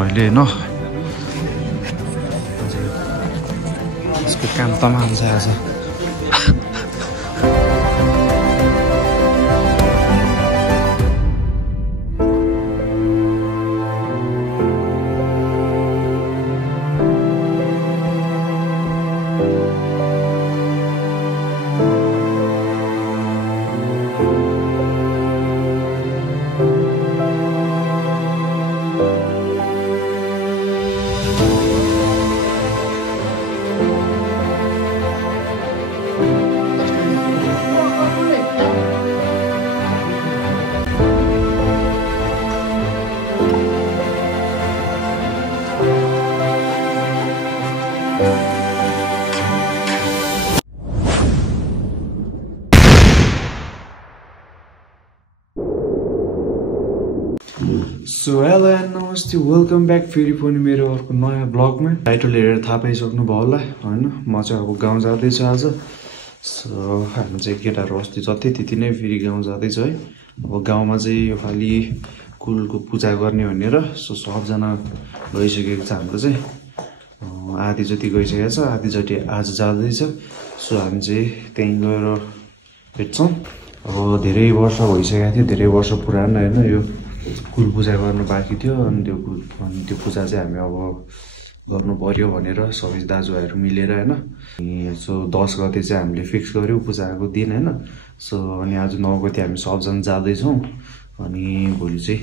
अहिले हैन यसको काम तमाम छ आज सो हेलो एन्ड नमस्ते वेलकम ब्याक फेरि पनि मेरो अर्को नयाँ ब्लगमा टाइटल हेरेर थाहा पाइसक्नुभयो होला हैन म चाहिँ अब गाउँ जाँदैछु आज सो हामी चाहिँ केटाहरू अस्ति जति त्यति नै फेरि गाउँ जाँदैछु है अब गाउँमा चाहिँ यो पालि कुलको पूजा गर्ने भनेर सो सबजना गइसकेको छ हाम्रो चाहिँ आधी जति गइसकेको छ आधी जति आज जाँदैछ सो हामी चाहिँ त्यहीँ गएर भेट्छौँ अब धेरै वर्ष भइसकेको थियो धेरै वर्ष पुरानो हैन यो कुल पूजा गर्नु बाँकी थियो अनि त्यो पूजा चाहिँ हामी अब गर्नु पर्यो भनेर सबै दाजुभाइहरू मिलेर हैन सो 10 गते चाहिँ हामीले फिक्स गर्यो पूजाको दिन हैन सो अनि आज 9 गते हामी सबजना जाँदैछौँ अनि भोलि चाहिँ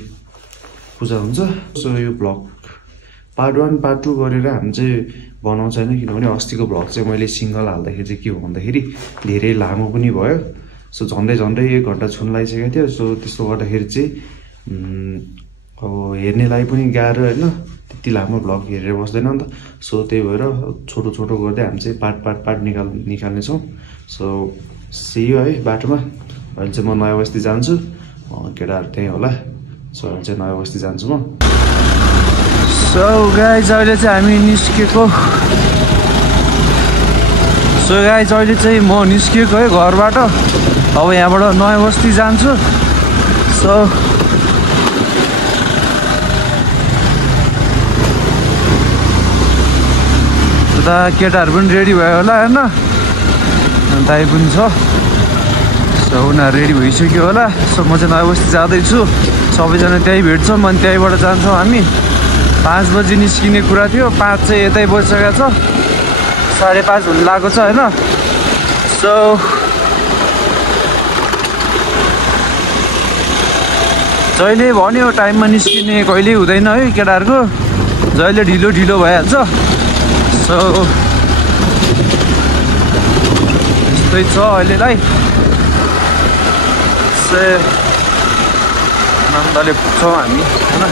पूजा हुन्छ सो यो ब्लग पार्ट 1 पार्ट 2 गरेर हामी चाहिँ बनाउँछ हैन किनभने अस्तिको ब्लग चाहिँ मैले सिंगल हाल्दाखेरि चाहिँ के भन्दाखेरि धेरै लामो पनि भयो सो झन्डै 1 घण्टा छुन लागिसकेको थियो सो त्यस्तो गर्दाखेरि चाहिँ अब हेर्नेलाई पनि गाह्रो हैन त्यति लामो ब्लग हेरेर बस्दैन नि त सो त्यही भएर छोटो छोटो गर्दै हामी चाहिँ पार्ट निकाल्ने छौँ सो सियो है बाटोमा अहिले चाहिँ म नयाँ बस्ती जान्छु केटाहरू त्यही होला सो अहिले चाहिँ नयाँ बस्ती जान्छु म सो गाइज अहिले चाहिँ हामी निस्केको सो गाइज अहिले चाहिँ म निस्किएको है घरबाट अब यहाँबाट नयाँ बस्ती जान्छु सो केटाहरू पनि रेडी भयो होला हैन दाइ पनि छ सो उनीहरू रेडी भइसक्यो होला सो म चाहिँ नयाँ बस्ती जाँदैछु सबैजना त्यहीँ भेट्छौँ अनि त्यहीँबाट जान्छौँ हामी 5 बजी निस्किने कुरा थियो 5 चाहिँ यतै बसिसकेको छ 5:30 हुन लागेको छ हैन सो जहिले भन्यो टाइममा निस्किने कहिले हुँदैन है केटाहरूको जहिले ढिलो भइहाल्छ सो यस्तै छ अहिलेलाई से आनन्दले पुग्छौँ हामी हैन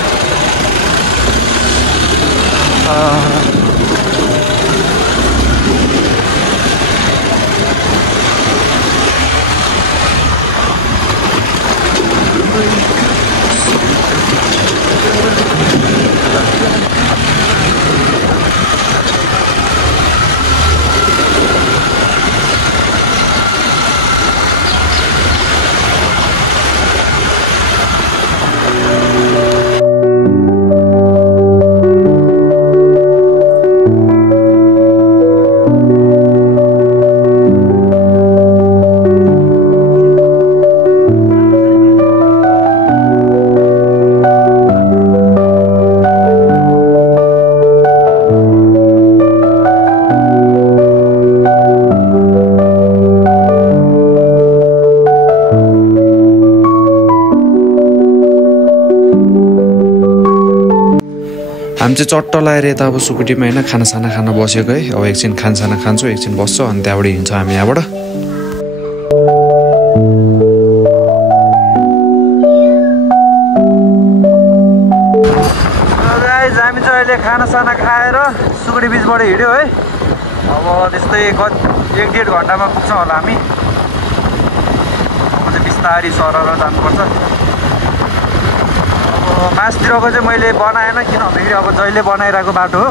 हामी चाहिँ चट्ट लगाएर यता अब सुकुटीमा हैन खानासाना खान बसेको है अब एकछिन खानासाना खान्छौँ एकछिन बस्छौँ अनि त्यहाँबाट हिँड्छौँ हामी यहाँबाट गाइस हामी चाहिँ अहिले खानासाना खाएर सुकुटी बिचबाट हिँड्यो है अब त्यस्तै 1-1.5 घन्टामा पुग्छौँ होला हामी अब चाहिँ बिस्तारी सरर जानुपर्छ मासतिरको चाहिँ मैले बनाएन किन भन्दाखेरि अब जहिले बनाइरहेको बाटो हो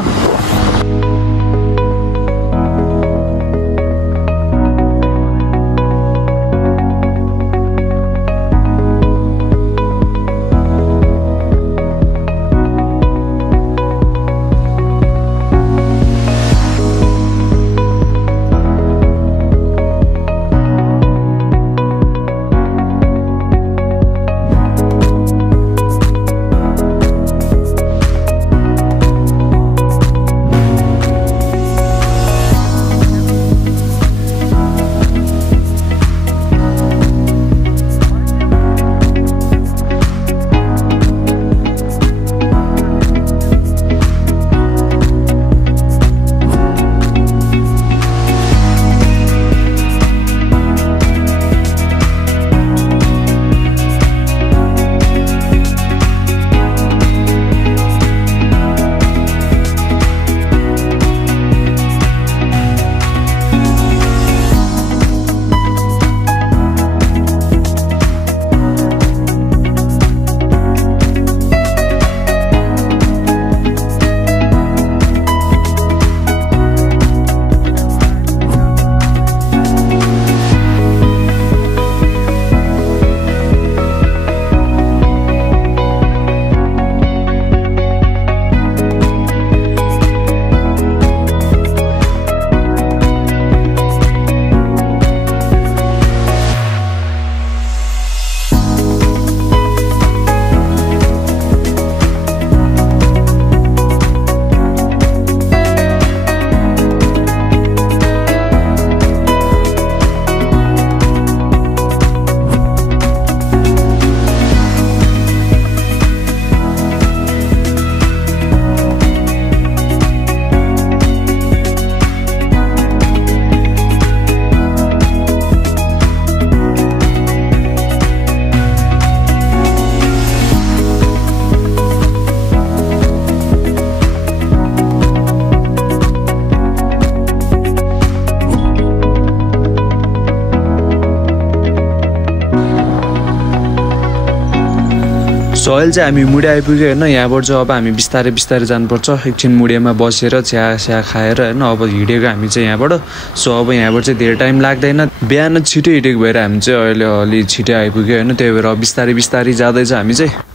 सो अहिले चाहिँ हामी मुडे आइपुग्यो होइन। यहाँबाट चाहिँ अब हामी बिस्तारै बिस्तारै जानुपर्छ। एकछिन मुडेमा बसेर चिया खाएर होइन अब हिँडेको हामी चाहिँ यहाँबाट। सो अब यहाँबाट चाहिँ धेरै टाइम लाग्दैन। बिहान छिटो हिँडेको भएर हामी चाहिँ अहिले अलि छिटो आइपुग्यो होइन। त्यही भएर बिस्तारै बिस्तारै जाँदैछ हामी चाहिँ।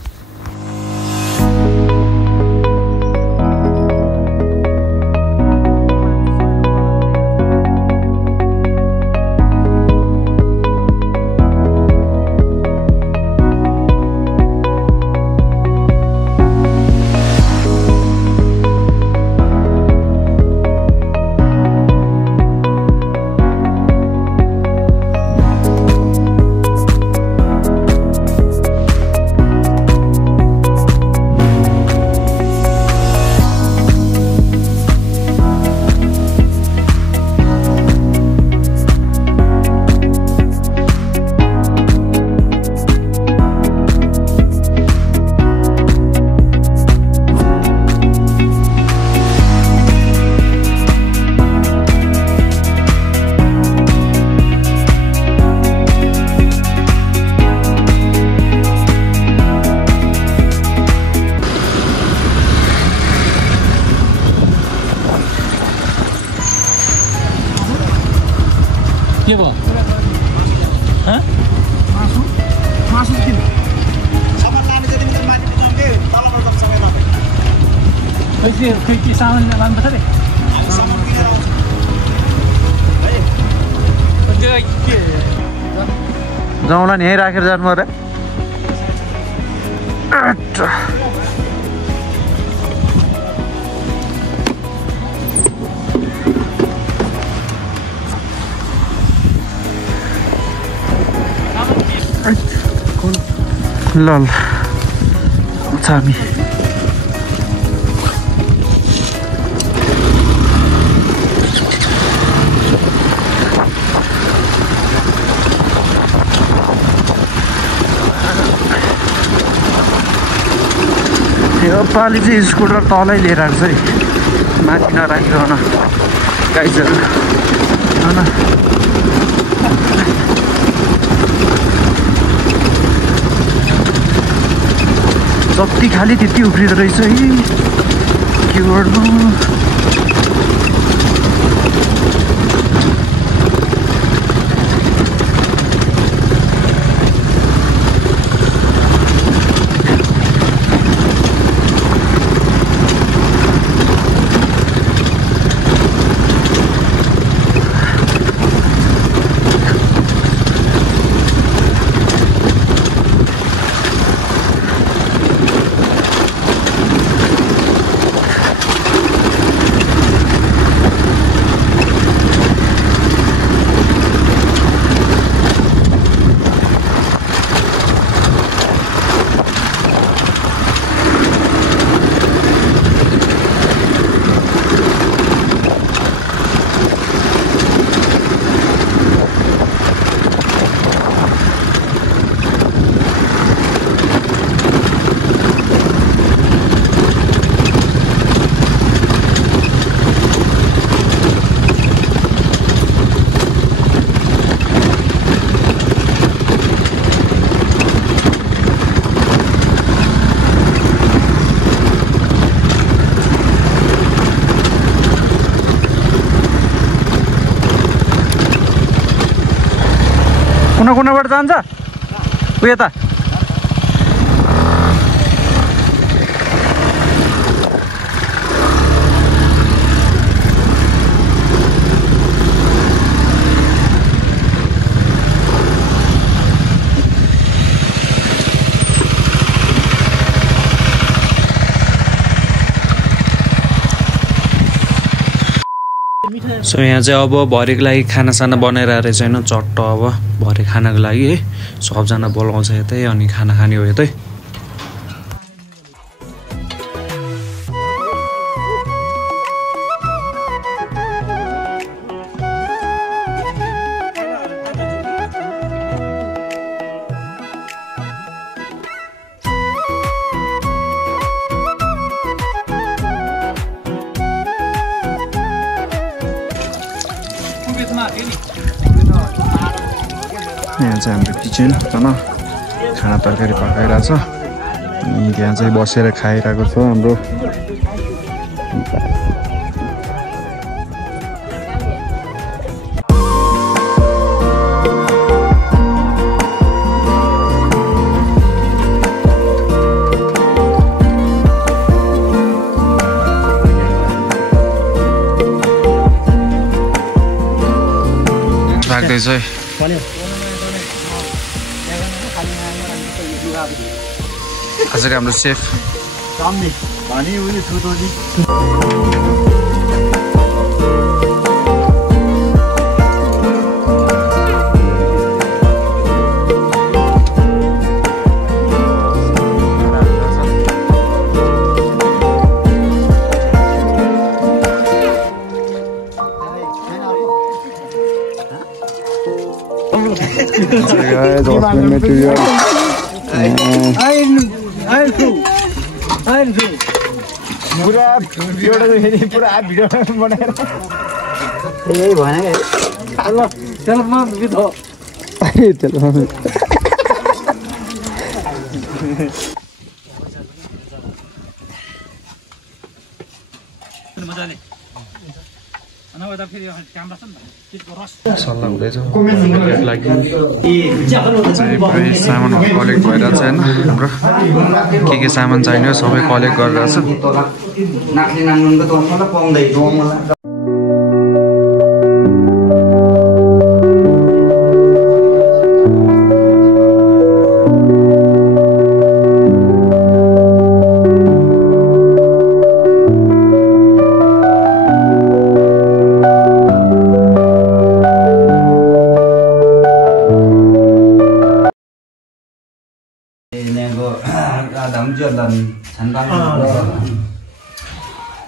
के भयो मासु किन सामान लाने जति पनि माथि पुग्छौँ के तलबाट त सबै लाने खै के सामान लानुपर्छ रे हामी सामान किनेर आउँछौँ है के जाउँला नि यहीँ राखेर जानु पर्यो। ल ल हामी यो पालि चाहिँ स्कुटर तलै लिएर आएको छ है, माथि नराखिरहन गाइजहरू होइन। जति खाली त्यति उफ्रिँदो रहेछ है के गर्नु। कुनाबाट जान्छ उयो त सो यहाँ चाहिँ अब भरेको लागि खानासाना बनाइरहेको रहेछ होइन, चट्ट अब भरे खानाको लागि है। सबजना बोलाउँछ यतै अनि खाना खाने हो यतै। यहाँ चाहिँ हाम्रो किचन होइन, खाना तरकारी पकाइरहेछ। त्यहाँ चाहिँ बसेर खाइरहेको छ हाम्रो राख्दैछ है आजको हाम्रो सेफ material पुरा भिडियो बनाएर यही भने चल म बितो चल मजाले अनवदा फेरि क्यामेरा छ नि त्यसको रस सल्लाह हुँदैछ लागि सामानहरू कलेक्ट भइरहेको छ होइन हाम्रो के सामान चाहिने सबै कलेक्ट गरिरहेछ नाक्ने नाङ्गनको त मलाई पाउँदै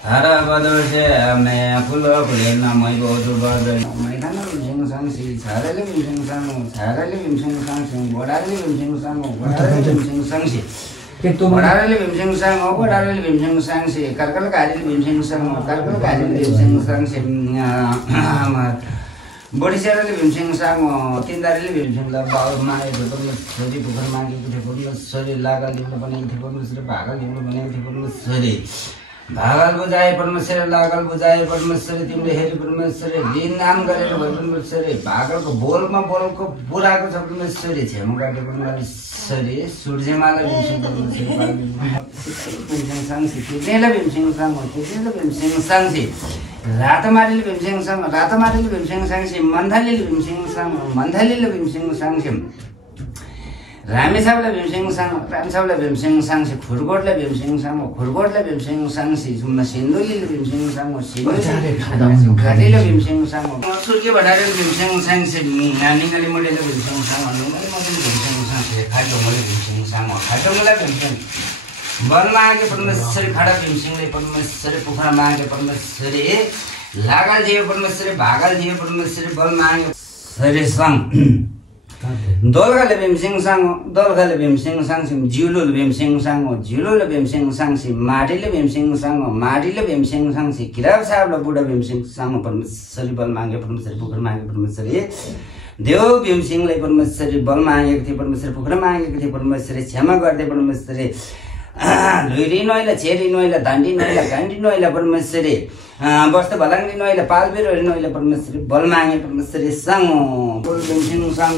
Hara badar se me fulo fulena mai bodu badar mai kana bimsing sang si sarale bimsing sang bodale bimsing sang si ketu bodale bimsing sang si kalkal gari bimsing sang si bodi sarale bimsing sang tindare bimsing la baur mai bodu sori bukan magi kute bodu sori lagal dimla bani the bodu sori bagal dimla bani the bodu sori भागल बुझाए परमेश्वर लागल बुझाए परमेश्वर तिमीले हेरी परमेश्वर दिन नाम गरेर भयो परमेश्वर भागलको बोलमा बोलको पुराको छ परमेश्वर छेमुकाको परमेश्वर सूर्यमाला भीमसिंह सांसी तिमीले भीमसिंह सांसी रातमारीले भीमसिंह सांसी मन्थलीले भीमसिंह सांसी रामेछापले भीमसिंह सांसी खुरगोडले भीमसिंह सांसी सिन्धुलीले भीमसिंह घाटीले भीमसिंह सुर्के भण्डारीले भीमसिंह सांसी निगाली मोडेले भीमसिंह खाटोमले भीमसिंह बल मागे परमेश्वरी खाडा भीमसिंहले परमेश्वरी पोखरा मागे परमेश्वरी लागल जियो परमेश्वरी भागल जियो परमेश्वरी बल मागे सरे सङ दोलगाले भीमसिंह सांसी जिउलुले भीमसिंह सांसी माटीले भीमसिंह सांसी किराब साहबले बुढा भीमसिंह सांग परमेश्वरी बल मागे परमेश्वरी पोखरा मागे परमेश्वरी देव भीमसिंहले परमेश्वरी बल मागेको थिए परमेश्वरी पोखरा मागेको थिए परमेश्वरी क्षमा गर्दै परमेश्वरी लुइरी नोइला छेरी नोइला दाण्डी नोइला गाण्डी नोइला परमेश्वरी बस्ते भलाङ्गी नोइला पालबिरोरी नोइला परमेश्वरी बल मागे परमेश्वरी सांगो भीमसिंह सांगो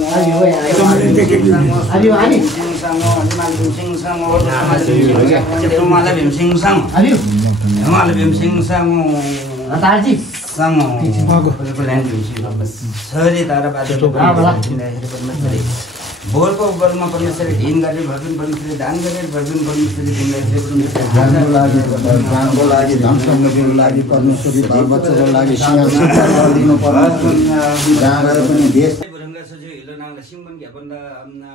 बोलको बलमा परमेश्वरी ढिन गरेर भर्जुन परमेश्वरी दान गरेर भर्जुन परमेश्वरी दानको लागि धन सम्पत्तिको लागि परमेश्वरी बालबच्चाको लागि सिंहासन दिनु पर्छ जहाँ गए पनि देश सिंहवन घ्यापन्दा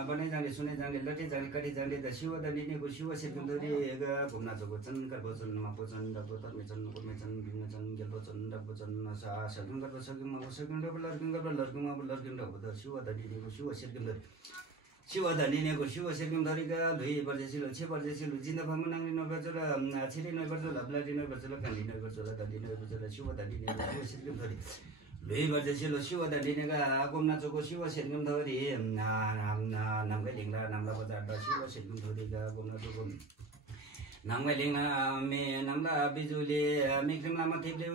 बनै जाने सुने जाने लटे जाने कटी जाने द शिव द लिनेको शिव सेतुन्दरी घुम्ना जोगोचन कर्बोचन मापोचन डब्बो तर्मेचन कुर्मेचन भिन्नचन गेल्बोचन डब्बोचन सा सगुन गर्ब सगुन मापो सगुन डब्बो लर्किन गर्ब लर्किन मापो लर्किन डब्बो द शिव द लिनेको शिव सेतुन्दरी शिव द लिनेको शिव सेतुन्दरीका धुई बर्जेसिलो छे बर्जेसिलो जिन्दा फम नांगली नगरजल छिरि नगरजल लब्लाडी नगरजल काली नगरजल दली नगरजल शिव द लिनेको शिव सेतुन्दरी lui bật chỉ lo siêu đàn đi này cái gồm na cho có siêu sẽ ngâm thôi đi nằm cái đỉnh là nằm là bật đó siêu sẽ ngâm thôi đi cái gồm na cho gồm nằm cái đỉnh là mi nằm là ví dụ đi mi kim làm tiếp đi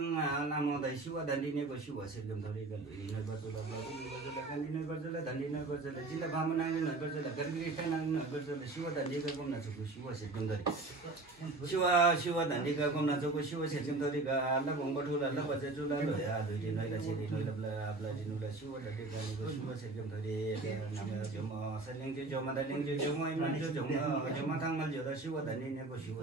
làm một siêu đàn đi này có siêu sẽ ngâm thôi đi cái lui này bật là đàn đi này bật là đàn đi này bật là chỉ là ba mươi năm này bật là cái cái năng bật là siêu đàn đi cái gồm na cho có siêu sẽ ngâm thôi siêu đàn đi cái gồm na cho có siêu sẽ ngâm thôi đi cái là gồm bật là bật cho là rồi lui đi này là chỉ đi nói là đi nói là siêu đàn đi cái siêu sẽ ngâm thôi đi nằm là chỗ mà sẽ lên chỗ mà đã lên chỗ mà em chỗ mà thằng mà chỗ đó siêu đàn đi này có siêu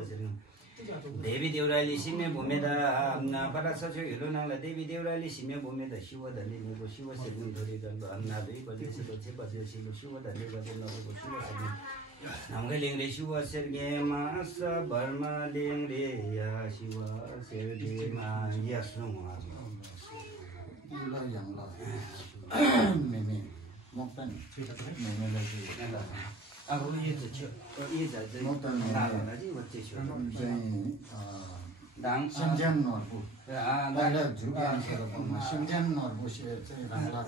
David O'Reilly 심해 봄에다 바닥서 저 일어나라 David O'Reilly 심해 봄에다 시와 달리고 시와 세금 돌이가 안나도 이거 제시도 제바지오 시로 시와 달리고 나고 시와 세금 남가 링레 시와 세게 마사 버마 링레야 시와 세게 마 야스노아 là dạng mẹ một tấn mẹ là gì 아, 우리 이제 một tấn 나가나 지 어째 줘. 당 신전 nội 아, đây là chủ quan sẽ là 신전 nội bộ sẽ là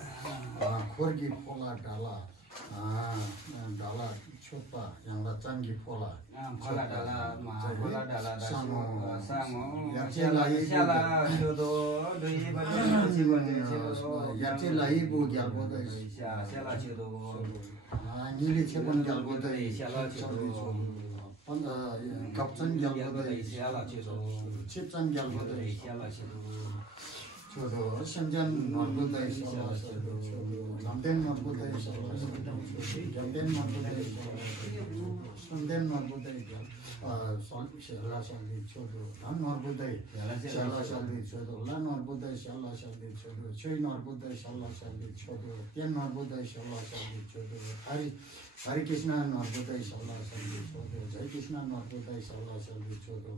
khối phola dala chopa yang là changi phola phola dala sango 야채라 저도 너희 바로 야채라 이부 결보다 야채라 저도 니리 체본 결보다 야채라 저도 판다 갑전 결보다 야채라 저도 칩전 결보다 야채라 저도 저도 신전 nội 있어 남된 nội 있어 남된 nội 있어 순된 nội 살라살리 저도 남 nội 살라살리 저도 라 nội 살라살리 저도 저희 nội 살라살리 저도 땐 nội 살라살리 저도 हरे कृष्ण नर्बोदय सल्लाहसल्ली छोदो जय कृष्ण नर्बोदय सल्लाहसल्ली छोदो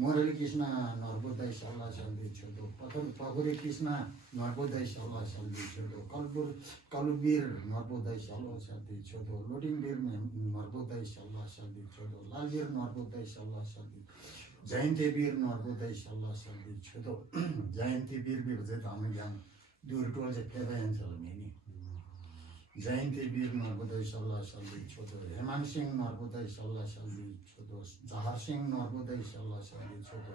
मुरली कृष्ण नर्बोदय सल्लाहसल्ली छोदो पखुरे कृष्ण नर्बोदय सल्लाहसल्ली छोदो कलुबीर नर्बोदय सल्लाहसल्ली छोदो लोडिङबीर नर्बोदय सल्लाहसल्ली छोदो लालबीर नर्बोदय सल्लाहसल्ली जयन्तीबीर नर्बोदय सल्लाहसल्ली छोदो जयन्तीबीर भी बजे तामे ज्ञान दूर टोल से फेबायन चलमेनी जयन्ती वीर नर्बोदय सल्लाहसल्ली छोदो हेमान सिंह नर्बोदय सल्लाहसल्ली छोदो जहार सिंह नर्बोदय सल्लाहसल्ली छोदो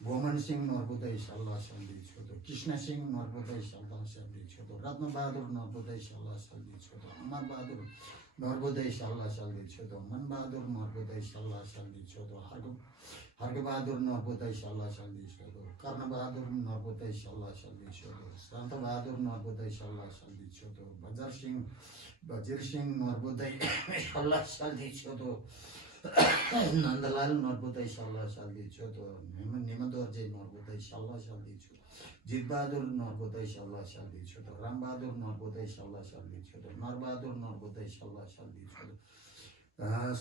गोमन सिंह नर्बोदय सल्लाहसल्ली छोदो कृष्ण सिंह नर्बोदय सल्लाहसल्ली छोदो रत्न बहादुर नर्बोदय सल्लाहसल्ली छोदो अमर बहादुर नर्बोदय सल्लाहसल्ली छोदो मन बहादुर नर्बोदय सल्लाहसल्ली छोदो हर्ग बहादुर नर्बोदय सल्लाहसल्ली छोदो कर्ण बहादुर नर्बोदय सल्लाहसल्ली छोदो शान्त बहादुर नर्बोदय सल्लाहसल्ली छोदो वजीर सिंह नर्बोदय सल्लाहसल्ली छोदो नन्दलाल नर्बोदय सल्लाहसल्ली छोदो निमदोर्जे नर्बोदय सल्लाहसल्ली छोदो जितबहादुर नर्बोदय सल्लाहसल्ली छोदो रामबहादुर नर्बोदय सल्लाहसल्ली छोदो नरबहादुर नर्बोदय सल्लाहसल्ली छोदो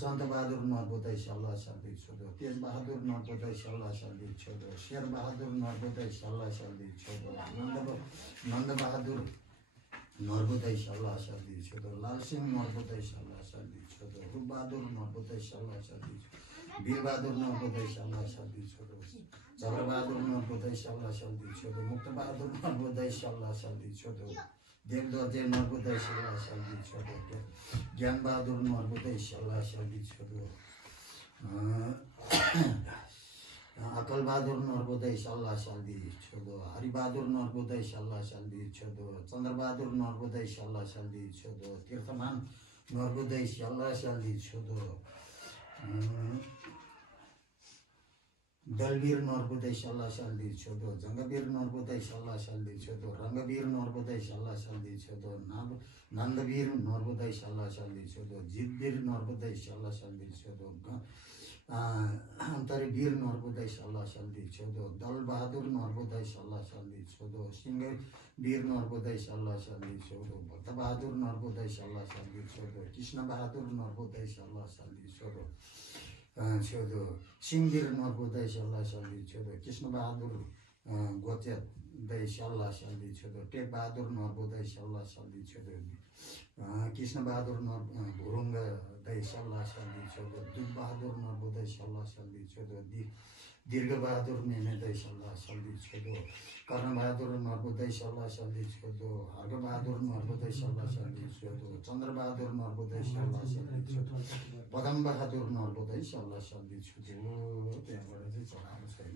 सन्त बहादुर नर्बोदय सल्लाहसल्ली छोदो तेज बहादुर नर्बोदय सल्लाहसल्ली छोदो शेर बहादुर नर्बोदय सल्लाहसल्ली छोदो नन्द बहादुर नर्बोदय सल्लाहसल्ली छोदो लाल सिंह नर्बोदय सल्लाहसल्ली छोदो रूप बहादुर नर्बोदय सल्लाहसल्ली वीर बहादुर नर्बोदय सल्लाहसल्ली छोदो चन्द्र बहादुर नर्बोदय सल्लाहसल्ली छोदो मुक्त बहादुर नर्बोदय सल्लाहसल्ली छोदो देवदर्जे नर्बोदय सल्लाहसल्ली छोदो ज्ञान बहादुर नर्बोदय सल्लाहसल्ली छोदो अकल बहादुर नर्बोदय सल्लाहसल्ली छोदो हरिबहादुर नर्बोदय सल्लाहसल्ली छोदो चन्द्र बहादुर नर्बोदय सल्लाहसल्ली छोदो तीर्थमान नर्बोदय सल्लाहसल्ली छोदो दलवीर नर्बोदय सल्लाहसल्ली छोदो जंगवीर नर्बोदय सल्लाहसल्ली छोदो रंगवीर नर्बोदय सल्लाहसल्ली छोदो नंदवीर नर्बोदय सल्लाहसल्ली छोदो जितवीर नर्बोदय सल्लाहसल्ली छोदो अंतरवीर नर्बोदय सल्लाहसल्ली छोदो दल बहादुर नर्बोदय सल्लाहसल्ली छोदो सिंह वीर नर्बोदय सल्लाहसल्ली छोदो भक्त बहादुर नर्बोदय सल्लाहसल्ली छोदो कृष्ण बहादुर नर्बोदय सल्लाहसल्ली छोदो छोदो सिंहवीर नर्बोदय सल्लाहसल्ली छोदो कृष्ण बहादुर गोचेदय सल्लाहसल्ली छोदो टेक बहादुर नर्बोदय सल्लाहसल्ली छोदो कृष्ण बहादुर भुरुङ्गदय सल्लाहसल्ली छोदो दुध बहादुर नर्बोदय सल्लाहसल्ली छोदो दीर्घबहादुर मेहनत सल्लाह सल्दी छोदो कर्णबहादुर नर्बुदै सल्लाह सल्दी छोदो हर्कबहादुर नर्बुदै सल्लाह सल्दी छोदो चन्द्रबहादुर नर्बुदै सल्लाह सल्दी छोदो पदमबहादुर नर्बुदै सल्लाह सल्दी छोदो त्यहाँबाट चाहिँ चढाउनु छैन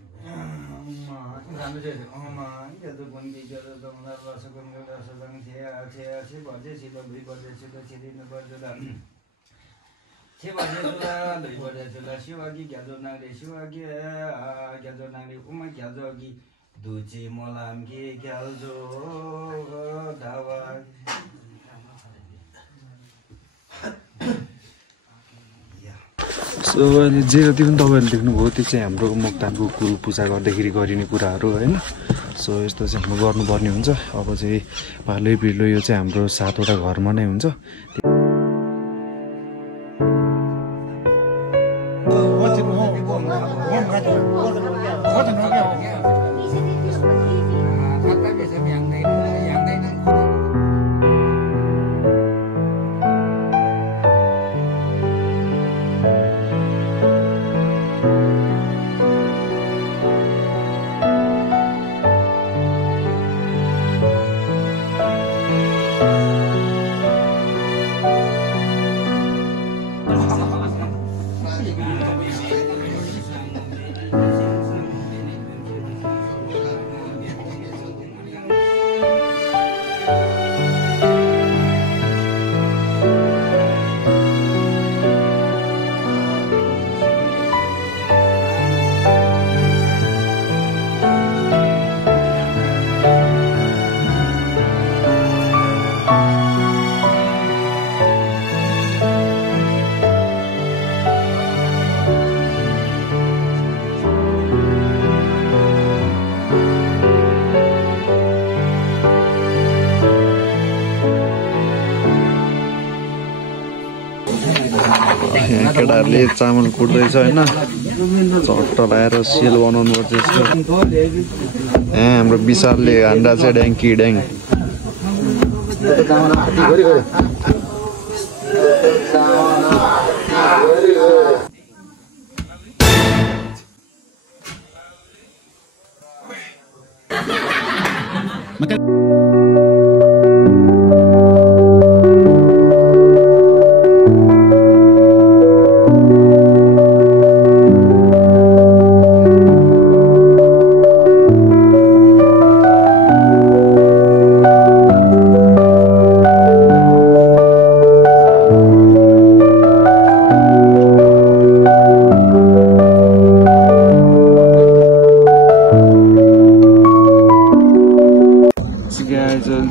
राम्रो चाहिँ अमा ज्यादा बन्दी ज्यादा दमला बसको दसजङ छे बजे छिटो 2 बजे छिटो छिरिनु पर्छ छे बजे जुला 2 बजे जुला शिवागी ग्याजो नागले उमा ग्याजोगी दुची मलामकी ग्याल्जो दावा सो अहिले जे जति पनि तपाईँहरूले देख्नुभयो त्यो चाहिँ हाम्रो मोक्तानको गुरु पूजा गर्दाखेरि गरिने कुराहरू होइन। सो यस्तो चाहिँ हाम्रो गर्नुपर्ने हुन्छ। अब चाहिँ पालै पिर्लो यो चाहिँ हाम्रो 7वटा घरमा नै हुन्छ। केटाहरूले चामल कुट्दैछ होइन, चट्ट लाएर सेल बनाउनु पर्छ यस्तो। हाम्रो विशालले हान्डा चाहिँ ड्याङ्की ड्याङ।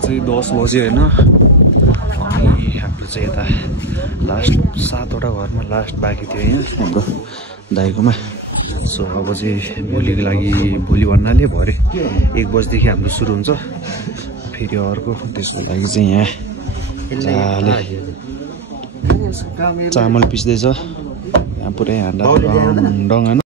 चाहिँ 10 बज्यो होइन। अनि हाम्रो चाहिँ यता लास्ट 7वटा घरमा लास्ट बाँकी थियो यहाँ हाम्रो दाइकोमा। सो अब चाहिँ भोलिको लागि, भोलि भन्नाले भरे 1 बजीदेखि हाम्रो सुरु हुन्छ फेरि अर्को। त्यसको लागि चाहिँ यहाँ चामल पिस्दैछ, यहाँ पुरै हान्डा डङ होइन।